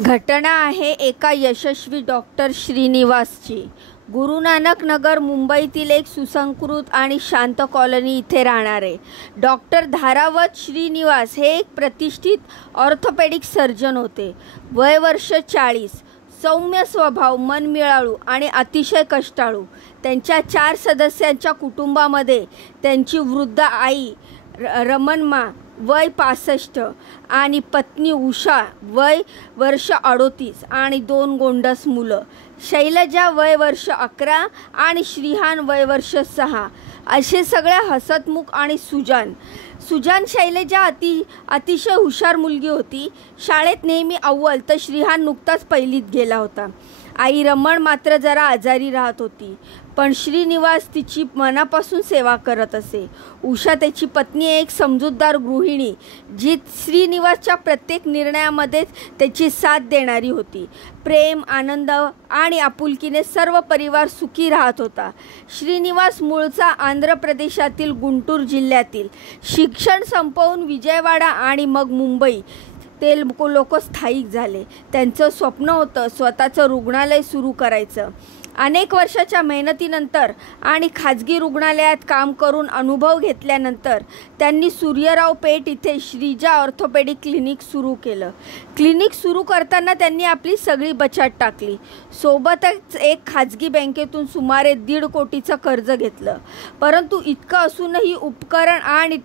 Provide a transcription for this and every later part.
घटना आहे एका यशस्वी डॉक्टर श्रीनिवासची। गुरु नानक नगर मुंबईतील एक सुसंस्कृत आणि शांत कॉलनी इथे राहणारे डॉक्टर धारावत श्रीनिवास हे एक प्रतिष्ठित ऑर्थोपेडिक सर्जन होते। वय वर्ष 40, सौम्य स्वभाव, मनमिळाऊ आणि अतिशय कष्टाळू। त्यांच्या 4 सदस्यांच्या कुटुंबामध्ये त्यांची वृद्ध आई रमणमा वय 65 आणि पत्नी उषा वय वर्ष 38 आणि 2 गोंडस मुलं, शैलजा वय वर्ष 11 आणि श्रीहान वय वर्ष 6 असे सगळे हसतमुख आणि सुजान शैलजा अतिशय हुशार मुलगी होती। शाळेत नेहमी अव्वल, तर श्रीहान नुकताच पहिलीत गेला होता। आई रमण मात्र जरा आजारी राहत होती, पण श्रीनिवास तिची मनापासून सेवा करत असे। उषा त्याची पत्नी एक समजूतदार गृहिणी, जी श्रीनिवासच्या प्रत्येक निर्णयामध्ये त्याची साथ देणारी होती। प्रेम, आनंद आणि आपुलकीने सर्व परिवार सुखी राहत होता। श्रीनिवास मूळचा आंध्र प्रदेशातील गुंटूर जिल्ह्यातील। शिक्षण संपवून विजयवाडा आणि मग मुंबई ते लोक स्थायिक झाले। त्यांचं स्वप्न होतं स्वतःचं रुग्णालय सुरू करायचं। अनेक वर्षाच्या मेहनतीनंतर आणि खाजगी रुग्णालयात काम करून अनुभव घेतल्यानंतर त्यांनी सूर्यराव पेठ इथे श्रीजा ऑर्थोपेडिक क्लिनिक सुरू केलं। क्लिनिक सुरू करताना त्यांनी आपली सगळी बचत टाकली। सोबतच एक खाजगी बँकेतून सुमारे 1.5 कोटीचं कर्ज घेतलं। परंतु इतकं असूनही उपकरण आणि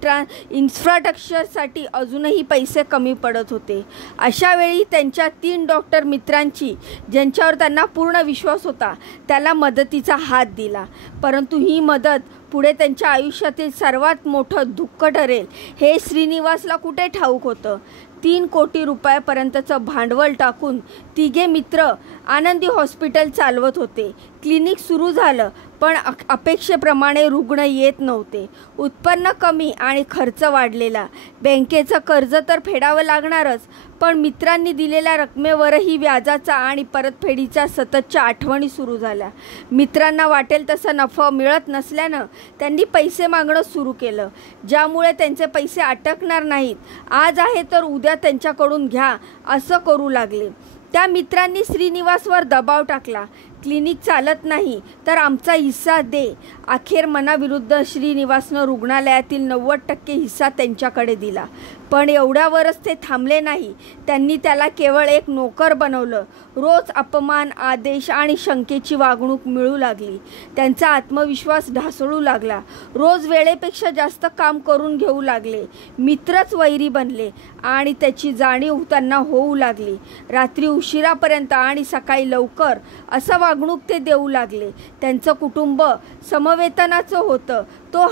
इन्फ्रास्ट्रक्चरसाठी अजूनही पैसे कमी पडत होते। अशा वेळी त्यांच्या 3 डॉक्टर मित्रांची, ज्यांच्यावर त्यांना पूर्ण विश्वास होता, त्याला मदतीचा हात दिला। परंतु ही मदत पुढे त्यांच्या आयुष्यातील सर्वात मोठं दुःख ठरेल हे श्रीनिवासला कुठे ठाऊक होतं। 3 कोटी रुपयापर्यंतचं भांडवल टाकून तिघे मित्र आनंदी हॉस्पिटल चालवत होते। क्लिनिक सुरू झालं, पण अपेक्षेप्रमाणे रुग्ण येत नव्हते। उत्पन्न कमी आणि खर्च वाढलेला। बँकेचं कर्ज तर फेडावं लागणारच, पण मित्रांनी दिलेल्या रकमेवरही व्याजाचा आणि परतफेडीच्या सततच्या आठवणी सुरू झाल्या। मित्रांना वाटेल तसा नफा मिळत नसल्यानं त्यांनी पैसे मागणं सुरू केलं, ज्यामुळे त्यांचे पैसे अटकणार नाहीत। आज आहे तर उद्या त्यांच्याकडून घ्या असं करू लागले। त्या मित्रांनी श्रीनिवासवर दबाव टाकला, क्लिनिक चालत नाही तर आमचा हिस्सा दे। अखेर मनाविरुद्ध श्रीनिवासनं रुग्णालयातील 90% हिस्सा त्यांच्याकडे दिला। पण एवढ्यावरच ते थांबले नाही। त्यांनी त्याला केवळ एक नोकर बनवलं। रोज अपमान, आदेश आणि शंकेची वागणूक मिळू लागली। त्यांचा आत्मविश्वास ढासळू लागला। रोज वेळेपेक्षा जास्त काम करून घेऊ लागले। मित्रच वैरी बनले आणि त्याची जाणीव त्यांना होऊ लागली। रात्री उशिरापर्यंत आणि सकाळी लवकर असं वागणूक ते देऊ लागले। त्यांचं कुटुंब समवेतनाचं होतं, तो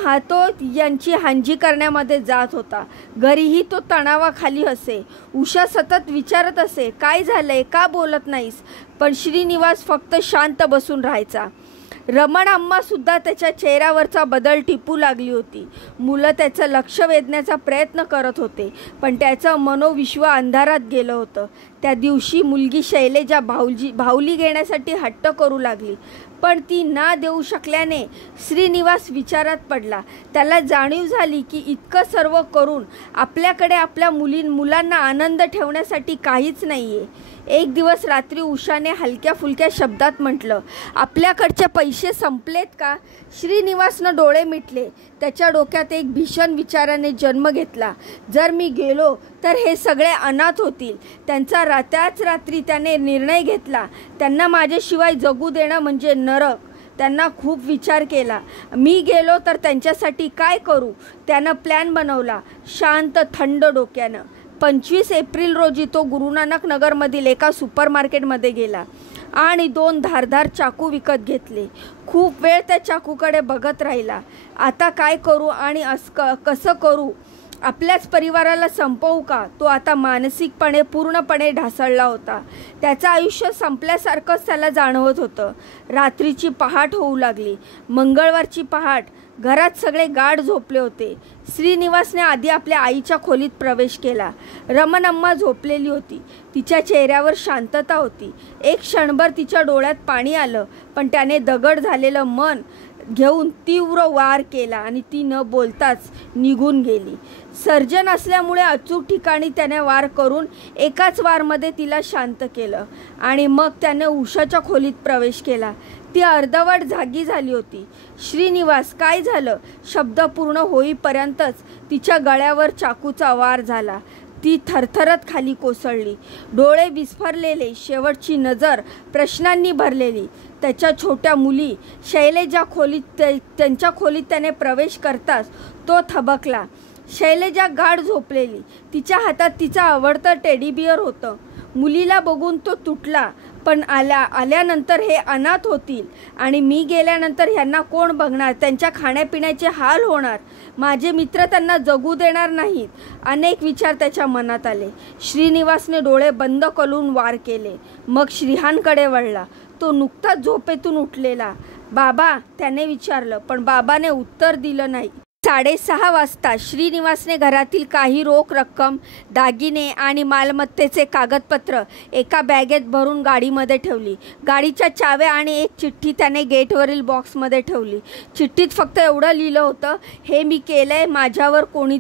यांची हांजी करण्यामध्ये जात होता। घरीही तो तणावाखाली असे। उषा सतत विचारत असे, काय झालंय, का बोलत नाहीस? पण श्रीनिवास फक्त शांत बसून राहायचा। रमण अम्मा सुद्धा त्याच्या चेहऱ्यावरचा बदल टिपू लागली होती। मुलं त्याचं लक्ष वेधण्याचा प्रयत्न करत होते, पण त्याचं मनोविश्व अंधारात गेलं होतं। त्या दिवशी मुलगी शैलजा बाहुली घेण्यासाठी हट्ट करू लागली, पण ती ना देऊ शकल्याने श्रीनिवास विचारात पडला। त्याला जाणीव झाली की इतकं सर्व करून आपल्याकडे आपल्या मुलांना आनंद ठेवण्यासाठी काहीच नाही आहे। एक दिवस रात्री उषाने हलक्या फुलक्या शब्दात म्हटलं, आपल्याकडचे पैसे संपलेत का? श्रीनिवासनं डोळे मिटले। त्याच्या डोक्यात एक भीषण विचाराने जन्म घेतला, जर मी गेलो तर हे सगळे अनाथ होतील। त्याच रात्री त्याने निर्णय घेतला, त्यांना माझ्याशिवाय जगू देणं म्हणजे नरक। त्यांना खूप विचार केला, मी गेलो तर त्यांच्यासाठी काय करू? त्यानं प्लॅन बनवला, शांत थंड डोक्यानं। 25 एप्रिल रोजी तो गुरु नानक नगरमधील एका सुपरमार्केटमध्ये गेला आणि 2 धारदार चाकू विकत घेतले। खूप वेळ त्या चाकूकडे बघत राहिला। आता काय करू आणि कसं करू? आपल्याच परिवाराला संपवू का? तो आता मानसिकपणे पूर्णपणे ढासळला होता। त्याचं आयुष्य संपल्यासारखंच त्याला जाणवत होतं। रात्रीची पहाट होऊ लागली। मंगळवारची पहाट। घरात सगळे गाढ झोपले होते। श्रीनिवासने आधी आपल्या आईच्या खोलीत प्रवेश केला। रमण अम्मा झोपलेली होती। तिच्या चेहऱ्यावर शांतता होती। एक क्षणभर तिच्या डोळ्यात पाणी आलं, पण त्याने दगड झालेलं मन घेऊन तीव्र वार केला आणि ती न बोलताच निघून गेली. सर्जन असल्यामुळे अचूक ठिकाणी त्याने वार करून एकाच वारमध्ये तिला शांत केलं आणि मग त्याने उषाच्या खोलीत प्रवेश केला. ती अर्धवट जागी झाली होती. श्रीनिवास, काय झालं? शब्द पूर्ण होईपर्यंतच तिच्या गळ्यावर चाकूचा वार झाला. ती थरथरत खाली कोसळली. डोळे विस्फारलेले, शेवटची नजर प्रश्नांनी भरलेली. त्याच्या छोट्या मुली शैलेजा त्यांच्या खोलीत त्याने प्रवेश करताच तो थबकला. शैलेजा गाढ झोपलेली. तिच्या हातात तिचं आवडतं टेडीबिअर होतं. मुलीला बघून तो तुटला. पण आल्यानंतर हे अनाथ होतील आणि मी गेल्यानंतर ह्यांना कोण बघणार? त्यांच्या खाण्यापिण्याचे हाल होणार. माझे मित्र त्यांना जगू देणार नाहीत. अनेक विचार त्याच्या मनात आले. श्रीनिवासने डोळे बंद करून वार केले. मग श्रीहानकडे वळला. तो नुकताच झोपेतून उठलेला. बाबा, त्याने विचारलं, पण बाबाने उत्तर दिलं नाही. 6:30 वाजता श्रीनिवासने घरातील काही रोख रक्कम, दागिने आणि मालमत्तेचे कागदपत्र एका बॅगेत भरून गाडीमध्ये ठेवली. गाडीच्या चाव्या आणि एक चिठ्ठी त्याने गेटवरील बॉक्समध्ये ठेवली. चिठ्ठीत फक्त एवढं लिहिलं होतं, हे मी केलंय, माझ्यावर कोणी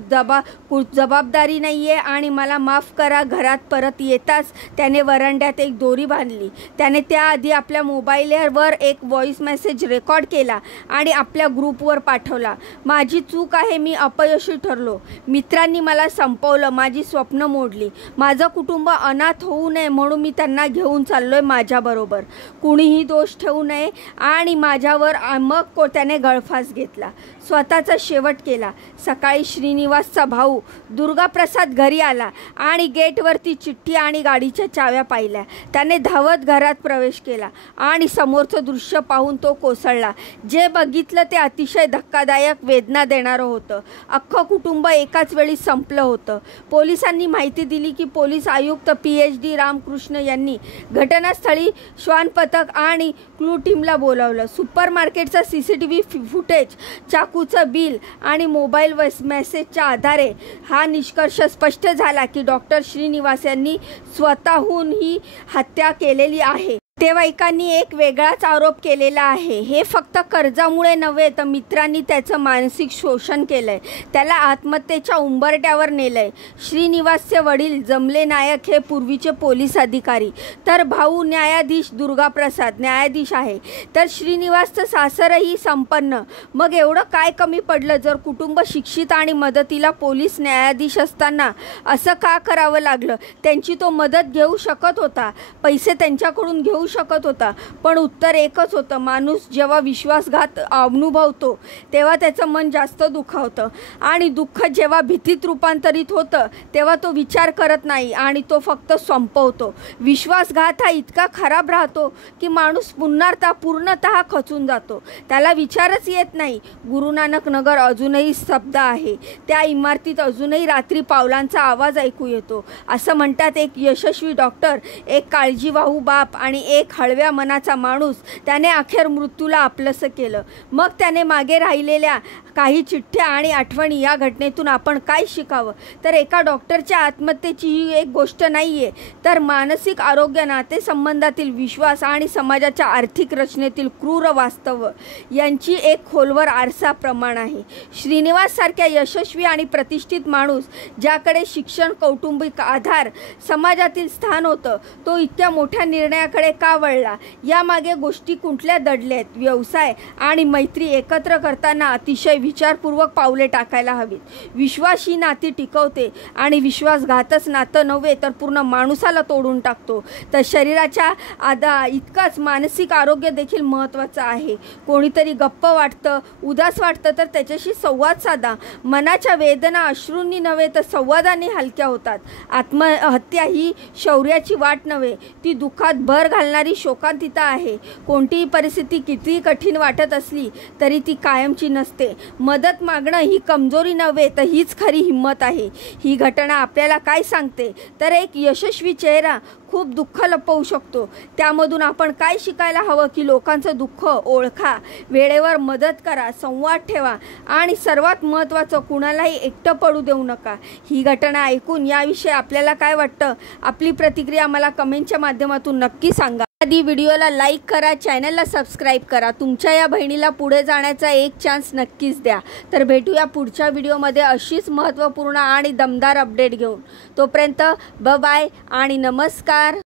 जबाबदारी नाही आहे आणि मला माफ करा. घरात परत येताच त्याने वरांड्यात एक दोरी बांधली. त्याने त्याआधी आपल्या मोबाईलवर एक व्हॉइस मेसेज रेकॉर्ड केला आणि आपल्या ग्रुपवर पाठवला. माझी चूक आहे, मी अपयशी ठरलो. मित्रांनी मला संपवलं, माझी स्वप्न मोडली. माझं कुटुंब अनाथ होऊ नये म्हणून मी त्यांना घेऊन चाललोय माझ्याबरोबर. कुणीही दोष ठेवू नये आणि माझ्यावर. मग त्याने गळफास घेतला, स्वतःचा शेवट केला. सकाळी श्रीनिवासचा भाऊ दुर्गाप्रसाद घरी आला आणि गेटवरती चिठ्ठी आणि गाडीच्या चाव्या पाहिल्या. त्याने धावत घरात प्रवेश केला आणि समोरचं दृश्य पाहून तो कोसळला. जे बघितलं ते अतिशय धक्कादायक, वेदना देणारं होतं. अख्खं कुटुंब एकाच वेळी संपलं होतं. पोलिसांनी माहिती दिली की पोलीस आयुक्त PhD रामकृष्ण यांनी घटनास्थळी श्वान पथक आणि क्लू टीमला बोलावलं. सुपरमार्केटचा CCTV फुटेज, चाकूचं बिल आणि मोबाईल मेसेजच्या आधारे हा निष्कर्ष स्पष्ट झाला की डॉक्टर श्रीनिवास यांनी स्वतःहून ही हत्या केलेली आहे. नातेवाईकांनी एक वेगळाच आरोप केलेला आहे. हे फक्त कर्जामुळे नव्हे तर मित्रांनी त्याचं मानसिक शोषण केलंय, त्याला आत्महत्येच्या उंबरट्यावर नेलंय. श्रीनिवासचे वडील जमले नायक हे पूर्वीचे पोलीस अधिकारी, तर भाऊ न्यायाधीश दुर्गाप्रसाद न्यायाधीश आहे. तर श्रीनिवासचं सासरही संपन्न. मग एवढं काय कमी पडलं? जर कुटुंब शिक्षित आणि मदतीला पोलीस न्यायाधीश असताना असं का करावं लागलं? त्यांची तो मदत घेऊ शकत होता, पैसे त्यांच्याकडून घेऊ शकत होता. पण उत्तर एकच होतं, माणूस जेव्हा विश्वासघात अनुभवतो तेव्हा त्याचं मन जास्त दुखावतं आणि दुःख जेव्हा भीतीत रूपांतरित होतं तेव्हा तो विचार करत नाही आणि तो फक्त संपवतो. विश्वासघात हा इतका खराब राहतो की माणूस पूर्णतः खचून जातो. त्याला विचारच येत नाही. गुरुनानक नगर अजूनही स्तब्ध आहे. त्या इमारतीत अजूनही रात्री पावलांचा आवाज ऐकू येतो. असं म्हणतात, एक यशस्वी डॉक्टर, एक काळजीवाहू बाप आणि एक हळव्या मनाचा माणूस त्याने अखेर मृत्यूला आपलंसं केलं. मग त्याने मागे राहिलेल्या काही चिठ्ठ्या आणि आठवणी, या घटनेतून आपण काय शिकावं? तर एका डॉक्टरच्या आत्महत्येची ही एक गोष्ट नाही आहे, तर मानसिक आरोग्य, नातेसंबंधातील विश्वास आणि समाजाच्या आर्थिक रचनेतील क्रूर वास्तव यांची एक खोलवर आरसा प्रमाण आहे. श्रीनिवाससारख्या यशस्वी आणि प्रतिष्ठित माणूस, ज्याकडे शिक्षण, कौटुंबिक आधार, समाजातील स्थान होतं, तो इतक्या मोठ्या निर्णयाकडे का वळला? यामागे गोष्टी कुठल्या दडल्यात? व्यवसाय आणि मैत्री एकत्र करताना अतिशय विचारपूर्वक पावले टाकायला हवीत. विश्वास ही नाती टिकवते आणि विश्वासघातच नातं नव्हे तर पूर्ण माणूसाला तोडून टाकतो. तर शरीराच्या इतकंच मानसिक आरोग्य देखील महत्त्वाचं आहे. कोणीतरी गप्प वाटतं, उदास वाटतं तर त्याच्याशी संवाद साधा. मनाच्या वेदना अश्रूंनी नव्हे तर संवादाने हलक्या होतात. आत्महत्या ही शौर्याची वाट नव्हे, ती दुःखात भर घालणारी शोकांतिता आहे. कोणतीही परिस्थिती कितीही कठीण वाटत असली तरी ती कायमची नसते. मदत मागणं ही कमजोरी नव्हे तर हीच खरी हिंमत आहे. ही घटना आपल्याला काय सांगते? तर एक यशस्वी चेहरा खूप दुःख लपवू शकतो. त्यामधून आपण काय शिकायला हवं की लोकांचं दुःख ओळखा, वेळेवर मदत करा, संवाद ठेवा आणि सर्वात महत्त्वाचं, कुणालाही एकटं पडू देऊ नका. ही घटना ऐकून याविषयी आपल्याला काय वाटतं? आपली प्रतिक्रिया मला कमेंटच्या माध्यमातून नक्की सांगा. आधी व्हिडिओला लाईक करा, चॅनलला सबस्क्राईब करा. तुमच्या या बहिणीला पुढे जाण्याचा एक चान्स नक्कीच द्या. तर भेटूया पुढच्या व्हिडिओमध्ये अशीच महत्त्वपूर्ण आणि दमदार अपडेट घेऊन. तोपर्यंत बाय आणि नमस्कार.